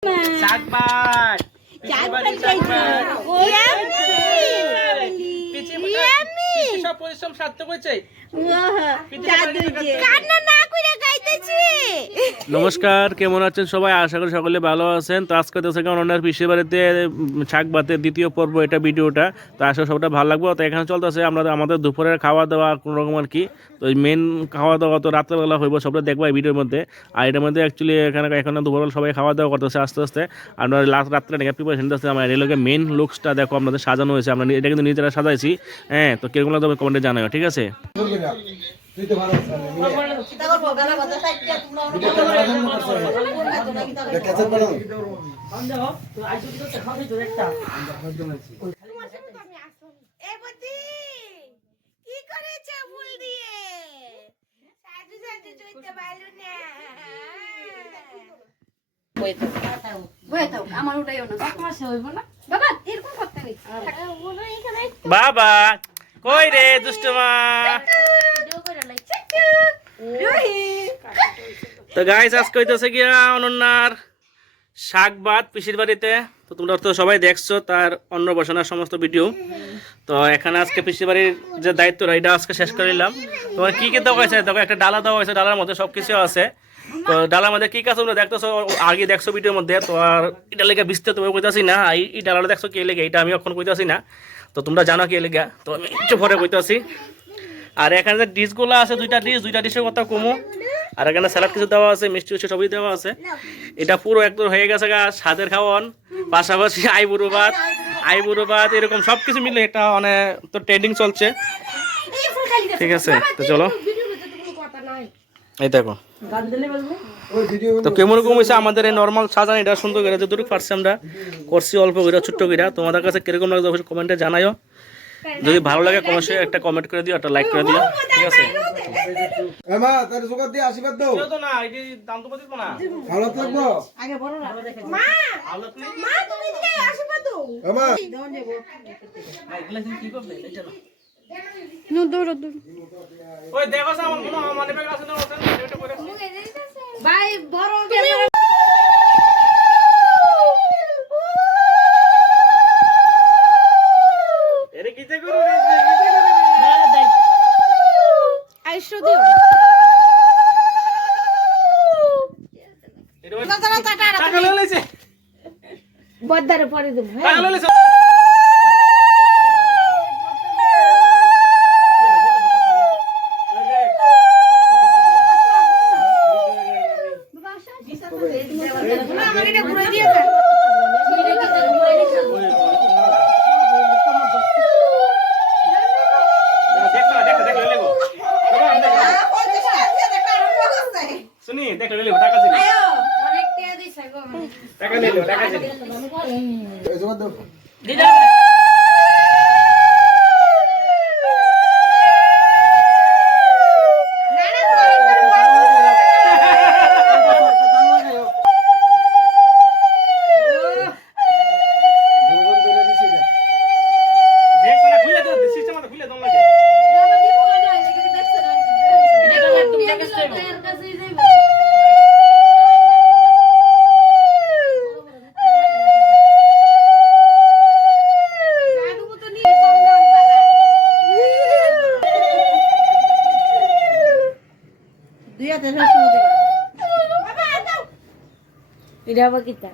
Cakbat. সব পরিশ্রম সার্থক হয়েছে। নমস্কার, কেমন আছেন সবাই? আশা করি সকলে ভালো আছেন। তো আজকে তো সেখানে ওনার পিসির বাড়িতে শাক ভাতের দ্বিতীয় পর্ব, এটা ভিডিওটা। তো আসলে সবটা ভালো লাগবে। তো এখানে চলতেছে আমাদের দুপুরের খাওয়া দাওয়া কোনো রকম আর কি। তো মেন খাওয়া দাওয়া তো রাত্রেবেলা হইব, সবটা দেখবো এই ভিডিওর মধ্যে। আর এটার মধ্যে অ্যাকচুয়ালি এখন দুপুরবেলা সবাই খাওয়া দাওয়া করতেছে আস্তে আস্তে। আমরা লাস্ট রাত্রে নাকি প্রিপারেশন দিতেছে। আমার এগুলোকে মেন লুকসটা দেখো, আপনাদের সাজানো হয়েছে। আমরা এটা কিন্তু নিজেরা সাজাইছি। হ্যাঁ, তো কিরকম লাগবে কমেন্টে জানাও, ঠিক আছে? বাবা কই রে দুষ্টমা? তো গাইস, আজকে হইতেছে গিয়া অনন্যার শাক ভাত পিসির বাড়িতে। তো তোমরা তো সবাই দেখছো তার অন্নপ্রাশনের সমস্ত ভিডিও। তো এখানে আজকে পিসির বাড়ির যে দায়িত্ব এটা আজকে শেষ করে নিলাম। তোমার কি কি দেওয়া হয়েছে দেখো, একটা ডালা দেওয়া হয়েছে, ডালার মধ্যে সবকিছু আছে। তো ডালার মধ্যে কি কাজ তোমরা দেখতেছো, আগে দেখছো ভিডিওর মধ্যে। তো আর এটা লেগে বিস্তারিত কইতাছি না, এই ডালাটা দেখছো কে লেগে, এটা আমি এখন কইতাছি না। তো তোমরা জানো কে লেগে, তো আমি একটু পরে কইতাছি। আর এখানে যে ডিশগুলো আছে, দুইটা ডিশের কথা কমো। আর এখানে স্যালাড কিছু দেওয়া আছে, মিষ্টি মিষ্টি সবই দেওয়া আছে। এটা পুরো একদম হয়ে গেছে গা স্বাদের খাওয়ান। পাশাপাশি আইবুড়ো ভাত এরকম সব কিছু মিলে এটা অনেক তো ট্রেন্ডিং চলছে, ঠিক আছে? তো চলো, এই দেখো তো কেমন রকম হয়েছে আমাদের এই নর্মাল সাজান। এটা সুন্দর করে যতটুকু পারছি আমরা করছি, অল্প করে ছোট্ট করে। তোমাদের কাছে কিরকম লাগবে অবশ্যই কমেন্টে জানাইও। যদি ভালো লাগে অবশ্যই একটা কমেন্ট করে দিও, একটা লাইক করে দিও, ঠিক আছে? এমা তার জোগাড় দিয়ে আশীর্বাদ দাও। তো না এই যে দাম তো বলিস না, ভালো থাকবো আগে বড় না মা মা তুমি দিয়ে আশীর্বাদ দাও। এমা দাও দেবো এগুলা কি করবে এটা না নো দৌড় দৌড় ওই দেখো সামন মনে মানে ব্যাগ আছে না, ওটা করে ভাই বড় তুমি এরে কিতে করো দাই আইশো দিও এটা টাকা লইছে, বদ্দারে পরে দেব। টাকা লইছে। শুনি দেখ লইলে টাকা ছিল, অনেক টিয়া দিছে গো, টাকা নিলো, টাকা ছিল জোগাড় দাও। দিদা এটা আবার কি তা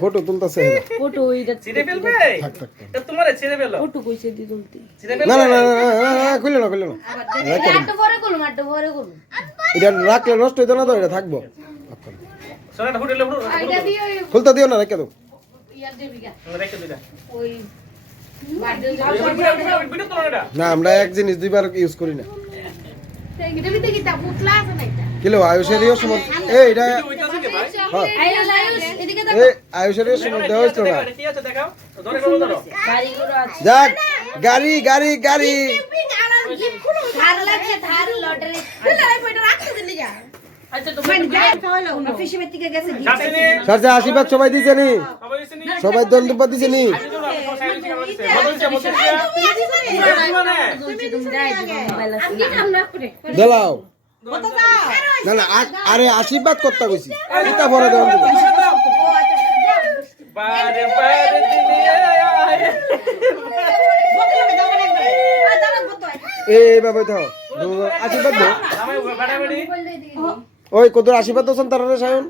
ফটো তুলতাছে ফটো এটা ছিড়ে ফেলবে, এটা তোমার ছিড়ে ফেলো, ফটো কইছে দি তুলতে ছিড়ে না ফেলবে। না না না খুলে না আটটা পরে করুম এটা রাখলে নষ্ট হইতো না, তো এটা থাকবো। সোনাটা ফুটেলে ফুটো এটা দিয়ে খুলতে দিও না, রেখে দাও। ইয়ার দেবি গা রেখে দিলা ওই বাড়ি ভিডিও তো এটা না, আমরা এক জিনিস দুইবার ইউজ করি না। এটা ভিতরে কি তা পুতলা আছে না এটা কিলো আয়ুষেরও সময় এই এটা হইতাছে কি ভাই? হ্যাঁ আয়ুষ আয়ুষ এদিকে দেখো এই আয়ুষেরও সময় দেওয়া হইতো না। কি আছে দেখাও, ধরে করো ধরো। গাড়িগুলো আছে যাক গাড়ি গাড়ি গাড়ি ধার লাগছে ধার লটারি দিলে রাখতে দিলি যা সরছে আশীর্বাদ সবাই দিছে নি সবাই দল দুপা দিছে নি দেলাও না না আরে আশীর্বাদ করতে কইছি এটা পরে দেন বারে বারে দিনে আয় এই বাবা দাও আশীর্বাদ দাও আমায় বাড়াবাড়ি ওই কত আশীর্বাদ দোসন তারারে সায়ন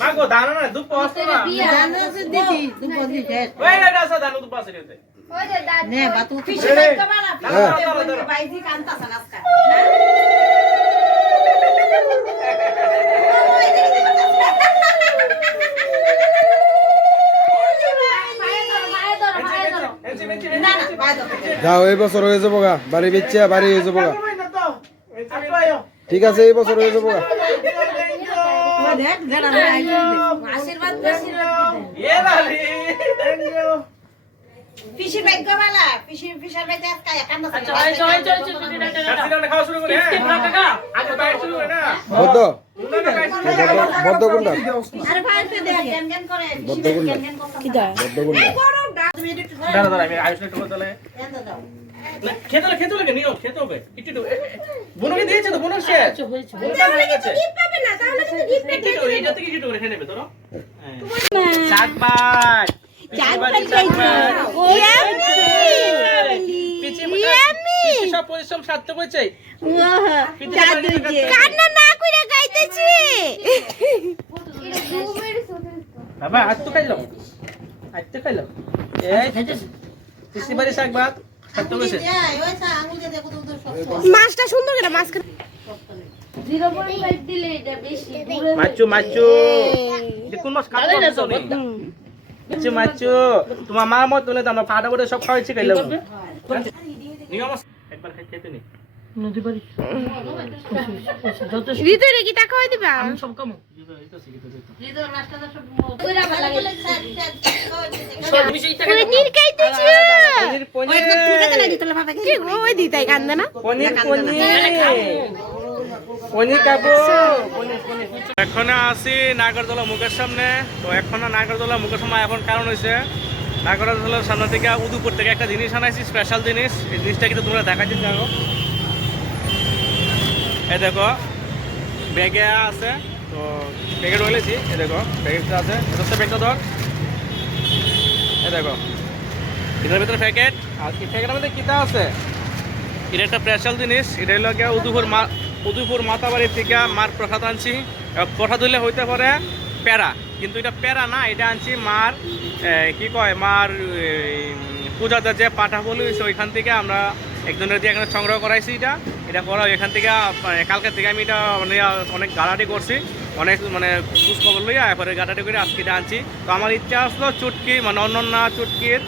মাগো দানা না দুপ পাস না ওই না দাসা দানা দুপ পাস রেতে যাও এই বছর হয়ে যাবো গা বাড়ি বেচছে বাড়ি হয়ে যাবো গা ঠিক আছে এই বছর হয়ে যাবো গা বদ্ধ বদ্ধ কোনটা বদ্ধ কোনটা বদ্ধ কোনটা দাঁড়া দাঁড়া আমি আয়ুষ একটু বদলে খেতে লাগে নিও খেতে হবে একটু বোনকে দিয়েছে তো বোন শেষ বোনটা হয়ে গেছে একটু এইটা থেকে একটু রেখে নেবে তোরা শাকবাজ সব পরিশ্রম সার্থক হয়েছে কান্না না কইরা গাইতেছি বাবা আজ তো খাইলাম এই পিসি বাড়ি শাকবাজ সার্থক হয়েছে মাছটা সুন্দর করে মাছ মাছু দেখুন মাছ কাটতে মাছু তোমার মা মত তুলে আমরা ফাটা করে সব খাওয়াইছি খাইলাম নিয়ম একবার খেতে নি হৃদয় কি টাকা হই দিবা আমি সব কামো পনির খাইতেছি কি গো ওই দিতাই কান্দে না পনির খাবো এখন আছি নাগরদোলা মুখের সামনে তো এখন নাগরদোলা মুখের সামনে এখন কারণ হয়েছে নাগরদোলার সামনে থেকে উদুপুর থেকে একটা জিনিস আনাইছি স্পেশাল জিনিস এই জিনিসটা কিন্তু তোমরা দেখাচ্ছি দেখো এই দেখো ব্যাগে আছে তো ব্যাগে রয়েছি এই দেখো প্যাকেটটা আছে এটা হচ্ছে ব্যাগটা ধর এই দেখো এটার ভিতরে প্যাকেট আর এই প্যাকেটের মধ্যে কিতা আছে এটা একটা স্পেশাল জিনিস এটা হলো গিয়ে উদয়পুর মাতাবাড়ি থেকে মার প্রসাদ আনছি প্রসাদ হইলে হইতে পারে প্যারা কিন্তু এটা প্যারা না এটা আনছি মার কি কয় মার পূজাতে যে পাঠা বলি হয়েছে ওইখান থেকে আমরা একজনের দিয়ে এখানে সংগ্রহ করাইছি এটা করা এখান থেকে কালকে থেকে আমি এটা অনেক গাড়াটি করছি অনেক মানে খোঁজ খবর লইয়া এরপরে গাড়াটি করে আজকে এটা আনছি তো আমার ইচ্ছা আসলো চুটকি মানে অন্যান্য চুটকির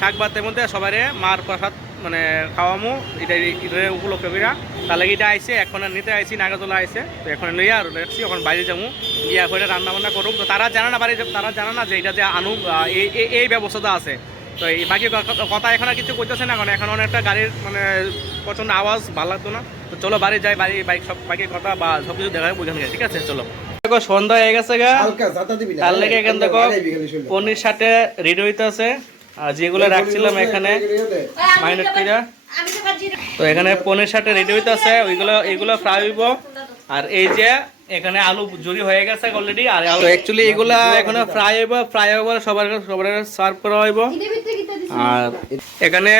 শাক ভাতের মধ্যে সবাই মার প্রসাদ মানে খাওয়ামো এটা উপলক্ষ করিয়া তার লাগে এটা আইসে এখন নিতে আইসি নাগরদোলা আইসে তো এখন লইয়া আর রাখছি এখন বাইরে যাবো গিয়া করে রান্না বান্না করুক তো তারা জানে না বাড়ি তারা জানে না যে এটা যে আনুক এই ব্যবস্থাটা আছে তো এই বাকি কথা এখন আর কিছু করতেছে না এখন অনেকটা গাড়ির মানে প্রচণ্ড আওয়াজ ভালো লাগতো না তো চলো বাড়ি যাই বাইক সব বাকি কথা বা সব কিছু দেখা বুঝানো যায় ঠিক আছে চলো দেখো সন্ধ্যা হয়ে গেছে গা তার লেগে এখান দেখো পনির সাথে রেডি হইতে আছে আর যেগুলো রাখছিলাম এখানে মাইনেট কইরা তো এখানে পনির সাথে রেডি হইতে আছে এগুলো ফ্রাই হইব আর এই যে এখানে আলু জুড়ি হয়ে গেছে অলরেডি আর অ্যাকচুয়ালি এগুলা এখানে ফ্রাই হইব সবার সার্ভ করা হইব আর এখানে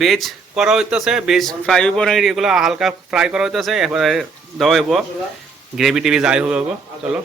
ভেজ করা হইতেছে ভেজ ফ্রাই হইব না এগুলো হালকা ফ্রাই করা হইতেছে এরপরে দেওয়া হইব গ্রেভি টেভি যাই হইব চলো